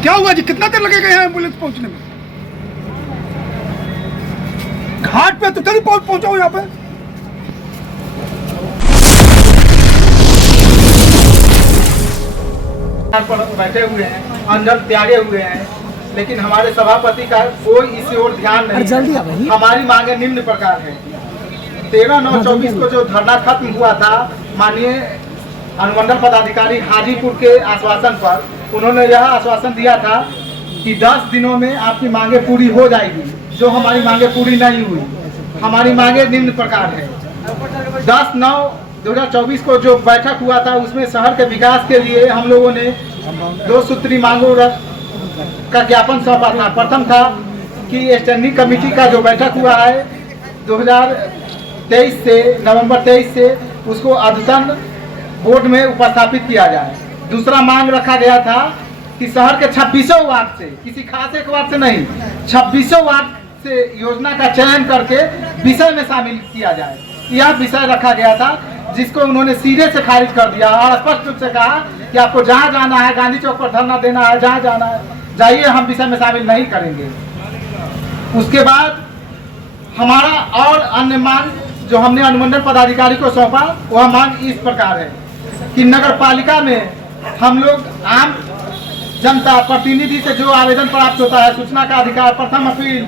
क्या हुआ जी, कितना देर लगेगा यहाँ एम्बुलेंस पहुंचने में? घाट पे तो तभी पहुंचा यहाँ पे। पर बैठे हुए हैं, अंदर त्यागे हुए हैं, लेकिन हमारे सभापति का कोई इसी ओर ध्यान नहीं है। हमारी मांगे निम्न प्रकार है। 13/9/24 को जो धरना खत्म हुआ था, माननीय अनुमंडल पदाधिकारी हाजीपुर के आश्वासन पर उन्होंने यह आश्वासन दिया था कि 10 दिनों में आपकी मांगे पूरी हो जाएगी। जो हमारी मांगे पूरी नहीं हुई। हमारी मांगे निम्न प्रकार है। 10/9/2024 को जो बैठक हुआ था, उसमें शहर के विकास के लिए हम लोगों ने 2 सूत्री मांगों का ज्ञापन सौंपा था। प्रथम था कि स्टैंडिंग कमेटी का जो बैठक हुआ है 2023 से नवंबर 23 से, उसको अद्यतन बोर्ड में उपस्थापित किया जाए। दूसरा मांग रखा गया था कि शहर के 26 वार्ड से, किसी खास एक वार्ड से नहीं, 26 वार्ड से योजना का चयन करके विषय में शामिल किया जाए। यह विषय रखा गया था, जिसको उन्होंने सीधे से खारिज कर दिया और स्पष्ट रूप से कहा कि आपको जहां जाना है, गांधी चौक पर धरना देना है, जहां जाना है जाइए, हम विषय में शामिल नहीं करेंगे। उसके बाद हमारा और अन्य मांग जो हमने अनुमंडल पदाधिकारी को सौंपा, वह मांग इस प्रकार है कि नगर पालिका में हम लोग आम जनता प्रतिनिधि से जो आवेदन प्राप्त होता है, सूचना का अधिकार, प्रथम अपील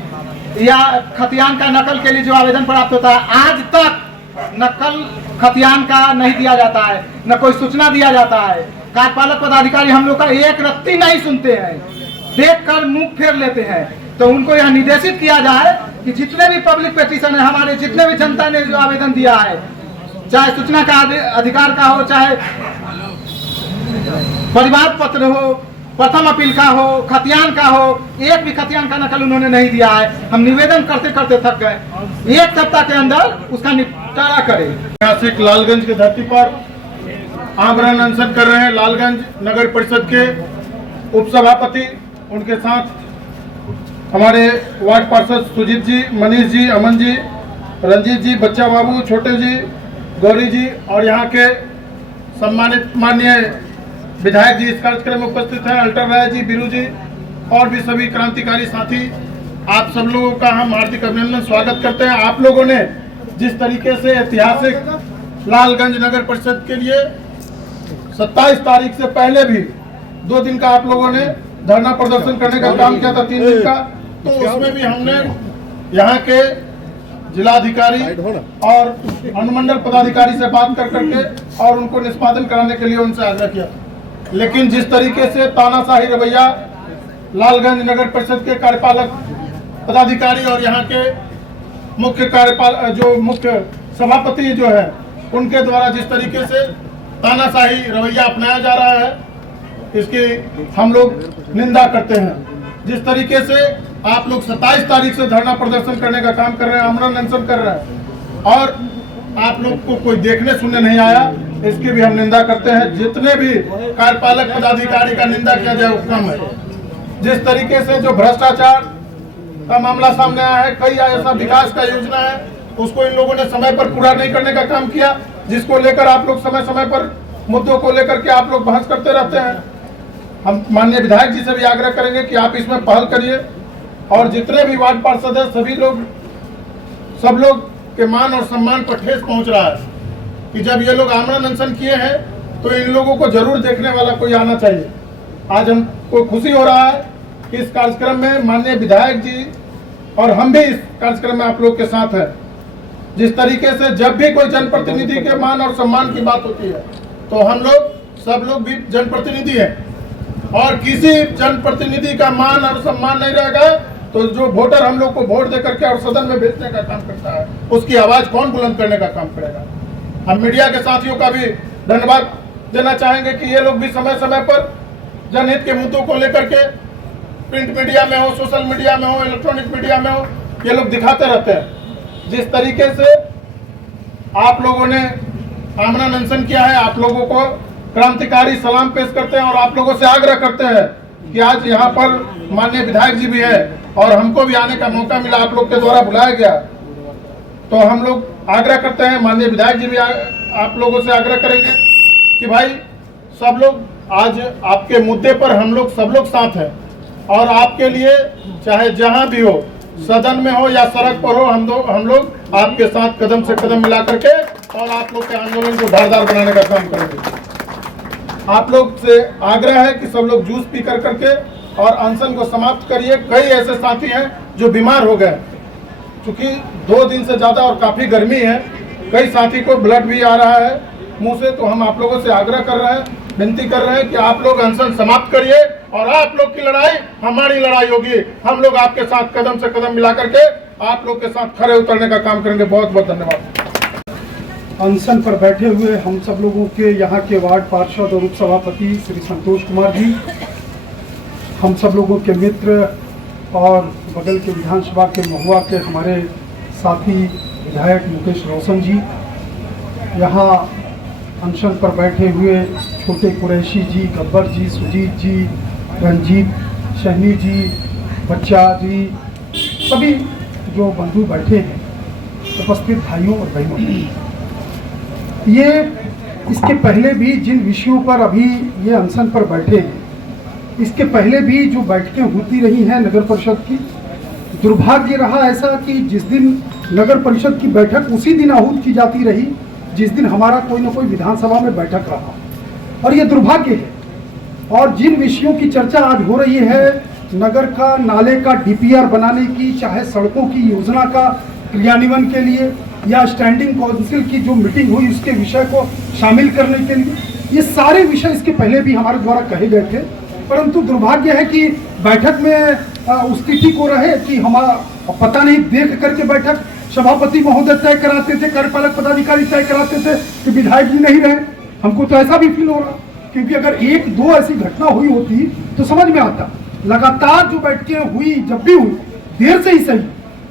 या खतियान का नकल के लिए जो आवेदन प्राप्त होता है, आज तक नकल खतियान का नहीं दिया जाता है, न कोई सूचना दिया जाता है। कार्यपालक पदाधिकारी हम लोग का एक रत्ती नहीं सुनते हैं, देखकर मुंह फेर लेते हैं। तो उनको यह निर्देशित किया जाए कि जितने भी पब्लिक पिटीशन है, हमारे जितने भी जनता ने जो आवेदन दिया है, चाहे सूचना का अधिकार का हो, चाहे परिवार पत्र हो, प्रथम अपील का हो, खतियान का हो, एक भी खतियान का नकल उन्होंने नहीं दिया है। हम निवेदन करते करते थक गए। 1 सप्ताह के अंदर उसका निपटारा करें। ऐतिहासिक लालगंज की धरती पर आमरण अनशन कर रहे हैं लालगंज नगर परिषद के उपसभापति, उनके साथ हमारे वार्ड पार्षद सुजीत जी, मनीष जी, अमन जी, रंजीत जी, बच्चा बाबू, छोटे जी, गौरी जी और यहाँ के सम्मानित माननीय विधायक जी इस कार्यक्रम में उपस्थित हैं, अल्टर राय जी, बीरू जी और भी सभी क्रांतिकारी साथी। आप सब लोगों का हम हार्दिक अभिनंदन स्वागत करते हैं। आप लोगों ने जिस तरीके से ऐतिहासिक लालगंज नगर परिषद के लिए 27 तारीख से पहले भी 2 दिन का आप लोगों ने धरना प्रदर्शन करने का काम किया था, 3 दिन का, तो उसमें भी हमने यहाँ के जिलाधिकारी और अनुमंडल पदाधिकारी से बात कर करके और उनको निष्पादन कराने के लिए उनसे आग्रह किया। लेकिन जिस तरीके से तानाशाही रवैया लालगंज नगर परिषद के कार्यपालक पदाधिकारी और यहाँ के मुख्य सभापति जो है, उनके द्वारा जिस तरीके से तानाशाही रवैया अपनाया जा रहा है, इसकी हम लोग निंदा करते हैं। जिस तरीके से आप लोग 27 तारीख से धरना प्रदर्शन करने का काम कर रहे हैं, आमरण अनशन कर रहे हैं और आप लोग को कोई देखने सुनने नहीं आया, इसकी भी हम निंदा करते हैं। जितने भी कार्यपालक पदाधिकारी का निंदा किया जाए वो कम है। जिस तरीके से जो भ्रष्टाचार का मामला सामने आया है, कई ऐसा विकास का योजना है, उसको इन लोगों ने समय पर पूरा नहीं करने का काम किया, जिसको लेकर आप लोग समय समय पर मुद्दों को लेकर के आप लोग बहस करते रहते हैं। हम माननीय विधायक जी से भी आग्रह करेंगे कि आप इसमें पहल करिए और जितने भी वार्ड पार्षद हैं, सब लोग के मान और सम्मान पर ठेस पहुंच रहा है कि जब ये लोग आमरण अनशन किए हैं तो इन लोगों को जरूर देखने वाला कोई आना चाहिए। आज हमको खुशी हो रहा है कि इस कार्यक्रम में माननीय विधायक जी और हम भी इस कार्यक्रम में आप लोग के साथ हैं। जिस तरीके से जब भी कोई जनप्रतिनिधि के मान और सम्मान की बात होती है तो हम लोग सब लोग भी जनप्रतिनिधि हैं और किसी जनप्रतिनिधि का मान और सम्मान नहीं रहेगा तो जो वोटर हम लोग को वोट देकर के और सदन में भेजने का काम करता है, उसकी आवाज कौन बुलंद करने का काम करेगा। हम मीडिया के साथियों का भी धन्यवाद देना चाहेंगे कि ये लोग भी समय समय पर जनहित के मुद्दों को लेकर के प्रिंट मीडिया में हो, सोशल मीडिया में हो, इलेक्ट्रॉनिक मीडिया में हो, ये लोग दिखाते रहते हैं। जिस तरीके से आप लोगों ने आमरण अनशन किया है, आप लोगों को क्रांतिकारी सलाम पेश करते हैं और आप लोगों से आग्रह करते हैं कि आज यहाँ पर माननीय विधायक जी भी है और हमको भी आने का मौका मिला, आप लोग के द्वारा बुलाया गया, तो हम लोग आग्रह करते हैं, माननीय विधायक जी भी आप लोगों से आग्रह करेंगे कि भाई सब लोग आज आपके मुद्दे पर हम लोग सब लोग साथ हैं और आपके लिए चाहे जहां भी हो, सदन में हो या सड़क पर हो, हम लोग आपके साथ कदम से कदम मिला करके और आप लोग के आंदोलन को धारदार बनाने का काम करेंगे। आप लोग से आग्रह है कि सब लोग जूस पी करके और अनशन को समाप्त करिए। कई ऐसे साथी हैं जो बीमार हो गए, क्योंकि 2 दिन से ज़्यादा और काफ़ी गर्मी है, कई साथी को ब्लड भी आ रहा है मुंह से। तो हम आप लोगों से आग्रह कर रहे हैं, विनती कर रहे हैं कि आप लोग अनशन समाप्त करिए और आप लोग की लड़ाई हमारी लड़ाई होगी। हम लोग आपके साथ कदम से कदम मिला करके आप लोग के साथ खड़े उतरने का काम करेंगे। बहुत बहुत धन्यवाद। अनशन पर बैठे हुए हम सब लोगों के यहाँ के वार्ड पार्षद और उप सभापति श्री संतोष कुमार जी, हम सब लोगों के मित्र और बगल के विधानसभा के महुआ के हमारे साथी विधायक मुकेश रोशन जी, यहाँ अनशन पर बैठे हुए छोटे कुरैशी जी, गब्बर जी, सुजीत जी, रंजीत, शहनी जी, बच्चा जी, सभी जो बंधु बैठे हैं, उपस्थित भाइयों और बहनों, ये इसके पहले भी जिन विषयों पर अभी ये अनशन पर बैठे हैं, इसके पहले भी जो बैठकें होती रही हैं नगर परिषद की, दुर्भाग्य रहा ऐसा कि जिस दिन नगर परिषद की बैठक उसी दिन आहूत की जाती रही जिस दिन हमारा कोई ना कोई विधानसभा में बैठक रहा, और ये दुर्भाग्य है। और जिन विषयों की चर्चा आज हो रही है, नगर का नाले का डीपीआर बनाने की, चाहे सड़कों की योजना का क्रियान्वयन के लिए या स्टैंडिंग काउंसिल की जो मीटिंग हुई उसके विषय को शामिल करने के लिए, ये सारे विषय इसके पहले भी हमारे द्वारा कहे गए थे। परंतु दुर्भाग्य है कि बैठक में उस तिथि को रहे कि हमारा पता नहीं देख करके बैठक सभापति महोदय तय कराते थे, कार्यपालक पदाधिकारी तय कराते थे कि विधायक जी नहीं रहे। हमको तो ऐसा भी फील हो रहा, क्योंकि अगर 1-2 ऐसी घटना हुई होती तो समझ में आता। लगातार जो बैठकें हुई, जब भी हुई, देर से ही सही,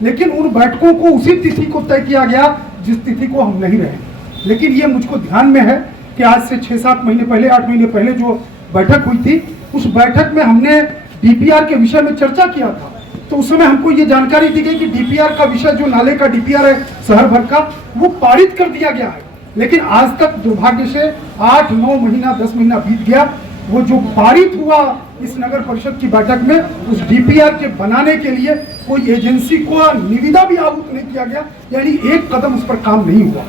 लेकिन उन बैठकों को उसी तिथि को तय किया गया जिस तिथि को हम नहीं रहे। लेकिन ये मुझको ध्यान में है कि आज से 6-7 महीने पहले, 8 महीने पहले जो बैठक हुई थी, उस बैठक में हमने डीपीआर के विषय में चर्चा किया था। तो उस समय हमको ये जानकारी दी गई कि डीपीआर का विषय, जो नाले का डीपीआर है शहर भर का, वो पारित कर दिया गया है। लेकिन आज तक दुर्भाग्य से 8-9 महीना, 10 महीना बीत गया, वो जो पारित हुआ इस नगर परिषद की बैठक में, उस डीपीआर के बनाने के लिए कोई एजेंसी को निविदा भी आहूत नहीं किया गया, यानी एक कदम उस पर काम नहीं हुआ।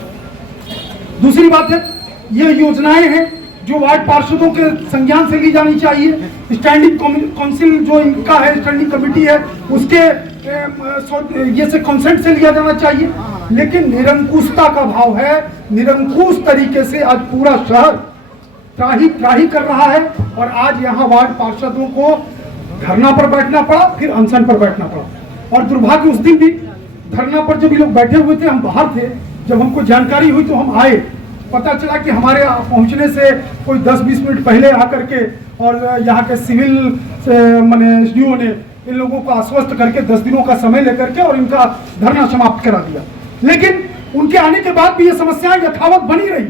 दूसरी बात है, ये योजनाएं हैं जो वार्ड पार्षदों के संज्ञान से ली जानी चाहिए। स्टैंडिंग काउंसिल जो इनका है, स्टैंडिंग कमेटी है, उसके ये से कंसेंट से लिया जाना चाहिए। लेकिन निरंकुशता का भाव है, निरंकुश तरीके से आज पूरा शहर त्राही कर रहा है। और आज यहाँ वार्ड पार्षदों को धरना पर बैठना पड़ा, फिर अनशन पर बैठना पड़ा। और दुर्भाग्य, उस दिन भी धरना पर जब ये लोग बैठे हुए थे, हम बाहर थे, जब हमको जानकारी हुई तो हम आए। पता चला कि हमारे पहुंचने से कोई 10-20 मिनट पहले आकर के और यहाँ के सिविल माने एसडीओ ने इन लोगों को आश्वस्त करके 10 दिनों का समय लेकर के और इनका धरना समाप्त करा दिया। लेकिन उनके आने के बाद भी ये समस्याएं यथावत बनी रही,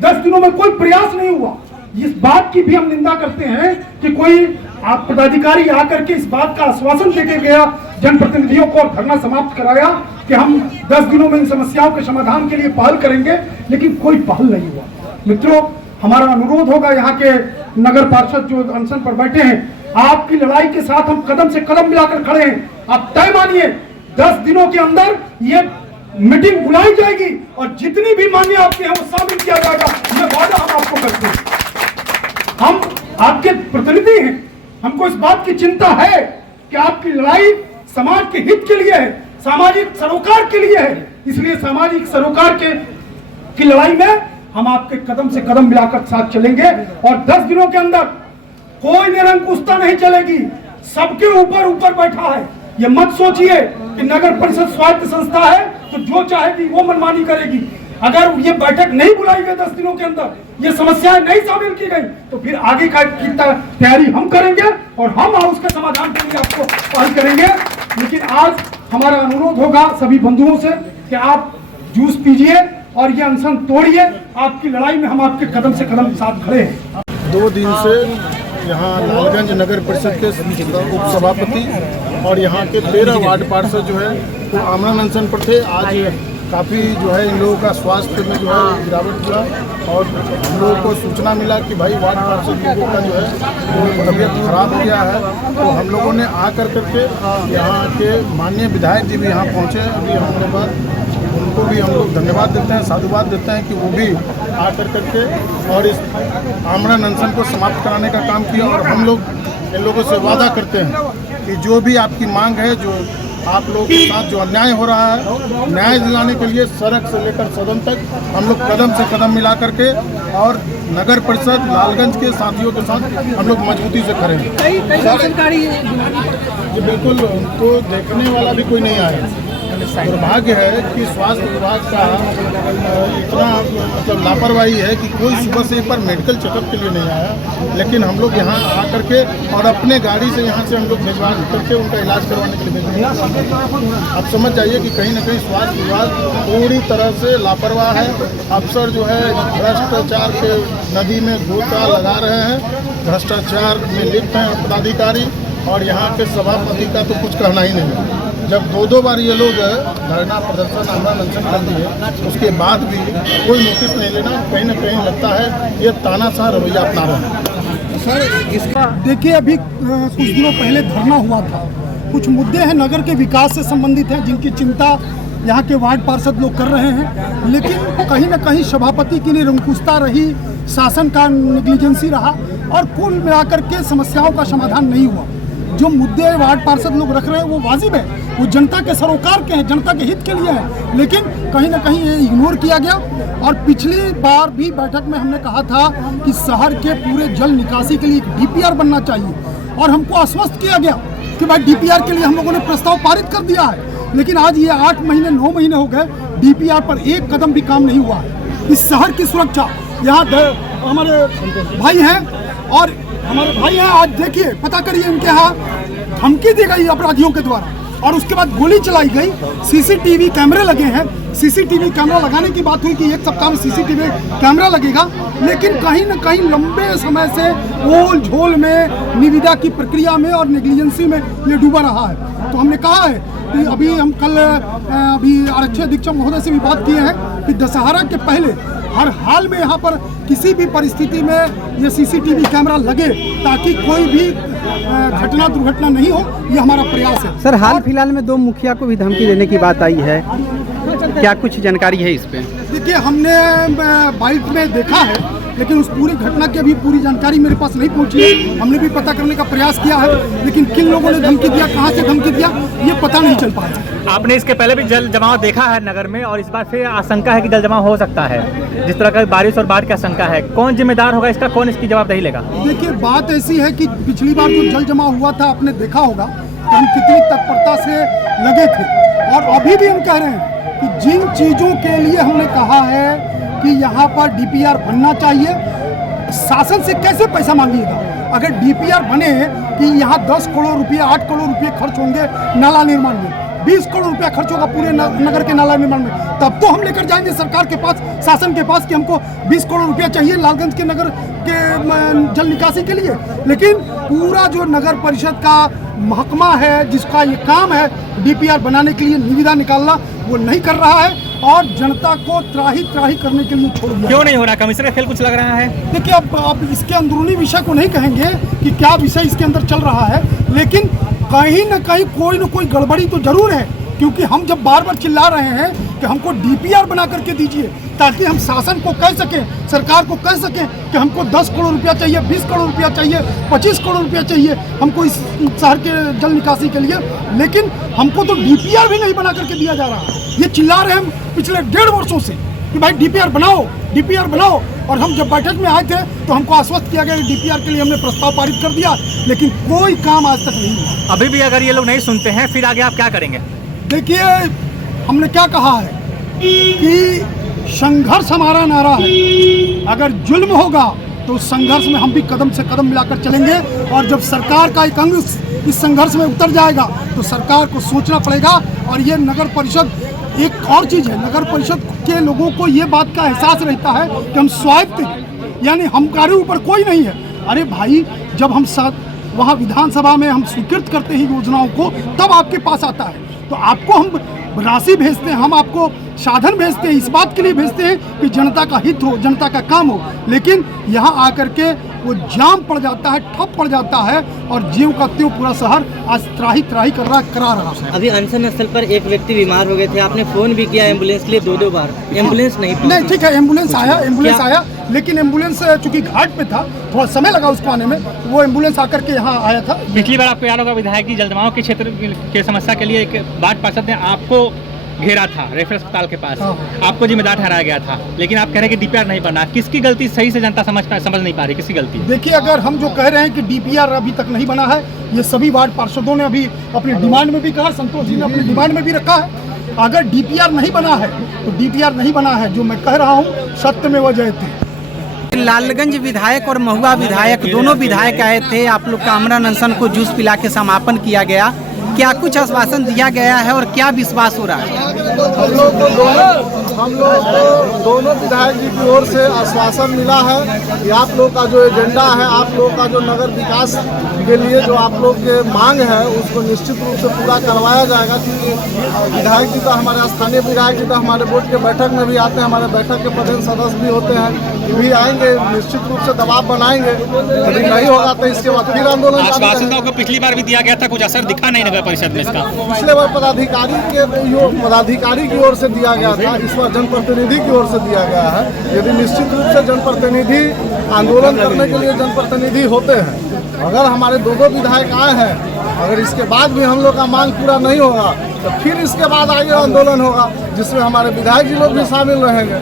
10 दिनों में कोई प्रयास नहीं हुआ। इस बात की भी हम निंदा करते हैं कि कोई आप पदाधिकारी आकर के इस बात का आश्वासन देके गया जनप्रतिनिधियों को और धरना समाप्त कराया कि हम 10 दिनों में इन समस्याओं के समाधान के लिए पहल करेंगे, लेकिन कोई पहल नहीं हुआ। मित्रों, हमारा अनुरोध होगा, यहाँ के नगर पार्षद जो अनशन पर बैठे हैं, आपकी लड़ाई के साथ हम कदम से कदम मिलाकर खड़े हैं। आप तय मानिए, 10 दिनों के अंदर ये मीटिंग बुलाई जाएगी और जितनी भी मांगे आपके हैं वो शामिल किया जाएगा। ये वादा हम आपको करते हैं। हम आपके प्रतिनिधि हैं, हमको इस बात की चिंता है कि आपकी लड़ाई समाज के हित के लिए है, सामाजिक सरोकार के लिए है। इसलिए सामाजिक सरोकार की लड़ाई में हम आपके कदम से कदम मिलाकर साथ चलेंगे और 10 दिनों के अंदर कोई निरंकुशता नहीं चलेगी। सबके ऊपर बैठा है। ये मत सोचिए कि नगर परिषद स्वायत्त संस्था है तो जो चाहेगी वो मनमानी करेगी। अगर ये बैठक नहीं बुलाई गई 10 दिनों के अंदर, ये समस्याएं नहीं शामिल की गई, तो फिर आगे का तैयारी हम करेंगे और हम उसके समाधान के लिए आपको पहल करेंगे। लेकिन आज हमारा अनुरोध होगा सभी बंधुओं से कि आप जूस पीजिए और ये अनशन तोड़िए। आपकी लड़ाई में हम आपके कदम से कदम साथ खड़े हैं। 2 दिन से यहाँ लालगंज नगर परिषद के उप सभापति और यहाँ के 13 वार्ड पार्षद जो है वो आमरण अनशन पर थे। आज काफ़ी जो है इन लोगों का स्वास्थ्य में जो है गिरावट हुआ और हम लोगों को सूचना मिला कि भाई वार्ड पार्षद लोगों का जो है वो तबीयत खराब हो गया है। तो हम लोगों ने आकर करके यहाँ के माननीय विधायक जी भी यहाँ पहुँचे अभी हमने बाद उनको भी हम लोग धन्यवाद देते हैं, साधुवाद देते हैं कि वो भी आकर करके और इस आमरण अनशन को समाप्त कराने का काम किया। और हम लोग इन लोगों से वादा करते हैं कि जो भी आपकी मांग है, जो आप लोगों के साथ जो अन्याय हो रहा है, न्याय दिलाने के लिए सड़क से लेकर सदन तक हम लोग कदम से कदम मिला करके और नगर परिषद लालगंज के साथियों के साथ हम लोग मजबूती से खड़े हैं। जी बिल्कुल, उनको देखने वाला भी कोई नहीं आया। दुर्भाग्य है कि स्वास्थ्य विभाग का इतना मतलब लापरवाही है कि कोई सुबह से एक बार मेडिकल चेकअप के लिए नहीं आया। लेकिन हम लोग यहाँ आकर के और अपने गाड़ी से यहाँ से हम लोग भिजवा करके उनका इलाज करवाने के लिए भेजेंगे। आप समझ जाइए कि कहीं ना कहीं स्वास्थ्य विभाग पूरी तरह से लापरवाह है। अफसर जो है भ्रष्टाचार के नदी में गोता लगा रहे हैं, भ्रष्टाचार में लिप्त हैं पदाधिकारी और यहाँ के सभापति का तो कुछ कहना ही नहीं। जब दो बार ये लोग धरना प्रदर्शन आंदोलन अनशन कर दिए उसके बाद भी कोई नोटिस नहीं लेना, कहीं ना कहीं लगता है ये तानाशाह रवैया अपना रहे हैं। सर इसका देखिए, अभी कुछ दिनों पहले धरना हुआ था, कुछ मुद्दे हैं नगर के विकास से संबंधित हैं जिनकी चिंता यहाँ के वार्ड पार्षद लोग कर रहे हैं। लेकिन कहीं ना कहीं सभापति की निरंकुशता रही, शासन का नेग्लिजेंसी रहा और कुल मिलाकर के समस्याओं का समाधान नहीं हुआ। जो मुद्दे वार्ड पार्षद लोग रख रहे हैं वो वाजिब है, वो जनता के सरोकार के हैं, जनता के हित के लिए है। लेकिन कहीं ना कहीं ये इग्नोर किया गया। और पिछली बार भी बैठक में हमने कहा था कि शहर के पूरे जल निकासी के लिए एक डीपीआर बनना चाहिए और हमको आश्वस्त किया गया कि भाई डीपीआर के लिए हम लोगों ने प्रस्ताव पारित कर दिया है। लेकिन आज ये 8 महीने 9 महीने हो गए, डीपीआर पर एक कदम भी काम नहीं हुआ है। इस शहर की सुरक्षा, यहाँ हमारे भाई हैं और हमारे भाई हैं, आज देखिए पता करिए इनके यहाँ धमकी दी गई अपराधियों के द्वारा और उसके बाद गोली चलाई गई। सीसीटीवी कैमरे लगे हैं, सीसीटीवी कैमरा लगाने की बात हुई कि 1 सप्ताह में सीसीटीवी कैमरा लगेगा। लेकिन कहीं न कहीं लंबे समय से ओल झोल में, निविदा की प्रक्रिया में और नेग्लिजेंसी में ये डूबा रहा है। तो हमने कहा है कि अभी हम कल अभी आरक्षी अधीक्षक महोदय से भी बात किए हैं कि दशहरा के पहले हर हाल में यहाँ पर किसी भी परिस्थिति में ये सीसीटीवी कैमरा लगे ताकि कोई भी घटना दुर्घटना नहीं हो, ये हमारा प्रयास है। सर, हाल फिलहाल में 2 मुखिया को भी धमकी देने की बात आई है, क्या कुछ जानकारी है इस पे? देखिए, हमने बाइट में देखा है लेकिन उस पूरी घटना की अभी पूरी जानकारी मेरे पास नहीं पहुंची है। हमने भी पता करने का प्रयास किया है लेकिन किन लोगों ने धमकी दिया, कहां से धमकी दिया, ये पता नहीं चल पाया। आपने इसके पहले भी जल जमाव देखा है नगर में और इस बार फिर आशंका है कि जल जमाव हो सकता है। जिस तरह का बारिश और बाढ़ की आशंका है, कौन जिम्मेदार होगा इसका, कौन इसकी जवाबदेही लेगा? देखिए, बात ऐसी है कि पिछली बार जो जल जमाव हुआ था आपने देखा होगा कि हम कितनी तत्परता से लगे थे और अभी भी हम कह रहे हैं कि जिन चीज़ों के लिए हमने कहा है कि यहाँ पर डीपीआर बनना चाहिए, शासन से कैसे पैसा मांगिएगा? अगर डीपीआर बने कि यहाँ 10 करोड़ रुपये 8 करोड़ रुपये खर्च होंगे नाला निर्माण में, 20 करोड़ रुपया खर्च होगा पूरे नगर के नाला निर्माण में, तब तो हम लेकर जाएंगे सरकार के पास, शासन के पास कि हमको 20 करोड़ रुपया चाहिए लालगंज के नगर के जल निकासी के लिए। लेकिन पूरा जो नगर परिषद का महकमा है जिसका ये काम है डीपीआर बनाने के लिए निविदा निकालना, वो नहीं कर रहा है और जनता को त्राही करने के लिए छोड़ दिया। क्यों नहीं हो रहा? कमिश्नर का खेल कुछ लग रहा है। देखिए, अब इसके अंदरूनी विषय को नहीं कहेंगे कि क्या विषय इसके अंदर चल रहा है, लेकिन कहीं न कहीं कोई न कोई गड़बड़ी तो जरूर है। क्योंकि हम जब बार बार चिल्ला रहे हैं कि हमको डीपीआर बना करके दीजिए ताकि हम शासन को कह सकें, सरकार को कह सकें कि हमको 10 करोड़ रुपया चाहिए, 20 करोड़ रुपया चाहिए, 25 करोड़ रुपया चाहिए हमको इस शहर के जल निकासी के लिए, लेकिन हमको तो डीपीआर भी नहीं बना करके दिया जा रहा। ये चिल्ला रहे हम पिछले 1.5 वर्षों से कि भाई डीपीआर बनाओ, डीपीआर बनाओ। और हम जब बैठक में आए थे तो हमको आश्वस्त किया गया कि डीपीआर के लिए हमने प्रस्ताव पारित कर दिया, लेकिन कोई काम आज तक नहीं हुआ। अभी भी अगर ये लोग नहीं सुनते हैं फिर आगे आप क्या करेंगे? देखिए, हमने क्या कहा है कि संघर्ष हमारा नारा है। अगर जुल्म होगा तो उस संघर्ष में हम भी कदम से कदम मिलाकर चलेंगे और जब सरकार का एक अंग इस संघर्ष में उतर जाएगा तो सरकार को सोचना पड़ेगा। और ये नगर परिषद एक और चीज़ है, नगर परिषद के लोगों को ये बात का एहसास रहता है कि हम स्वायत्त हैं, यानी हमारे ऊपर कोई नहीं है। अरे भाई, जब हम वहाँ विधानसभा में हम स्वीकृत करते हैं योजनाओं को, तब आपके पास आता है। तो आपको हम राशि भेजते हैं, हम आपको साधन भेजते हैं, इस बात के लिए भेजते हैं कि जनता का हित हो, जनता का काम हो। लेकिन यहाँ आकर के वो जाम पड़ जाता है, ठप पड़ जाता है और ज्यों का त्यों पूरा शहर आज त्राही करा रहा है। अभी अनशन स्थल पर एक व्यक्ति बीमार हो गए थे, आपने फोन भी किया एम्बुलेंस के लिए 2-2 बार, एम्बुलेंस नहीं नहीं, ठीक है, एम्बुलेंस आया, लेकिन एम्बुलेंस चूंकि घाट पे था, थोड़ा समय लगा उसको आने में, वो एम्बुलेंस आकर के यहाँ आया था। पिछली बार आपको याद होगा विधायक जी जलजमाव के क्षेत्र की समस्या के लिए एक वार्ड पार्षद ने आपको घेरा था रेफर अस्पताल के पास, आपको जिम्मेदार ठहराया गया था, लेकिन आप कह रहे हैं कि डीपीआर नहीं बना। किसकी गलती सही से जनता समझ नहीं पा रही, किसकी गलती? देखिए, अगर हम जो कह रहे हैं कि डीपीआर अभी तक नहीं बना है, ये सभी वार्ड पार्षदों ने अभी अपनी डिमांड में भी कहा, संतोष जी ने अपनी डिमांड में भी रखा है। अगर डीपीआर नहीं बना है तो डीपीआर नहीं बना है, जो मैं कह रहा हूँ सत्यमेव जयते। लालगंज विधायक और महुआ विधायक दोनों विधायक आए थे, आप लोग का आमरण अनशन को जूस पिला के समापन किया गया। क्या कुछ आश्वासन दिया गया है और क्या विश्वास हो रहा है? हम लोग को दोनों विधायक जी की ओर से आश्वासन मिला है कि आप लोग का जो एजेंडा है, आप लोग का जो नगर विकास के लिए जो आप लोग के मांग है, उसको निश्चित रूप से पूरा करवाया जाएगा। क्योंकि विधायक जी तो हमारे स्थानीय विधायक जी तो हमारे बोर्ड के बैठक में भी आते हैं, हमारे बैठक के प्रदेश सदस्य भी होते हैं, ये भी आएंगे, निश्चित रूप से दबाव बनाएंगे। यदि नहीं होगा तो इसके बाद फिर आंदोलन। आश्वासन को पिछली बार भी दिया गया था, कुछ असर दिखा नहीं नगर परिषद में इसका। पिछले बार पदाधिकारी की ओर से दिया गया था, इस बार जनप्रतिनिधि की ओर से दिया गया है। यदि निश्चित रूप से जनप्रतिनिधि आंदोलन करने के लिए जनप्रतिनिधि होते हैं, अगर हमारे दो विधायक आए हैं, अगर इसके बाद भी हम लोग का मांग पूरा नहीं होगा तो फिर इसके बाद आगे आंदोलन होगा, जिसमें हमारे विधायक जी लोग भी शामिल रहेंगे।